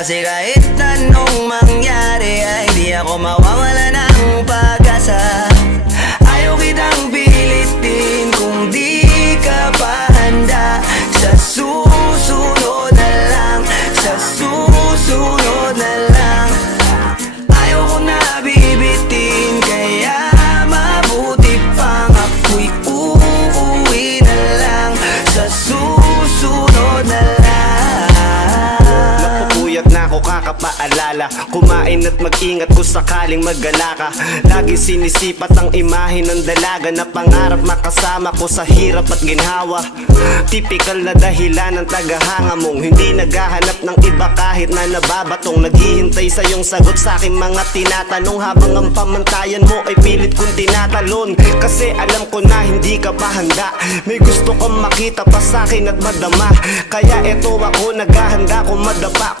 Kasi kahit anong mangyari ay di ako mawawala ng pag-asa. Ayaw kitang pilitin kung di ka pa handa. Sa susunod na lang, sa susunod na lang. Ayaw ko na bibitin, kaya mabuti pang ako'y uuwi na lang. Sa susunod na lang. Napupuyat na ako kakapaalala, kumain at mag-ingat kung sakaling maggala ka. Lagi sinisipat ang imahe ng dalaga na pangarap makasama ko sa hirap at ginhawa. Typical na dahilan ng tagahanga mong hindi naghahanap ng iba kahit na nababatong. Naghihintay sa iyong sagot sa aking mga tinatanong, habang ang pamantayan mo ay pilit kong tinatalon. Kasi alam ko na hindi ka pa handa, may gusto kang makita pa sa akin at madama. Kaya eto ako naghahanda kung madapa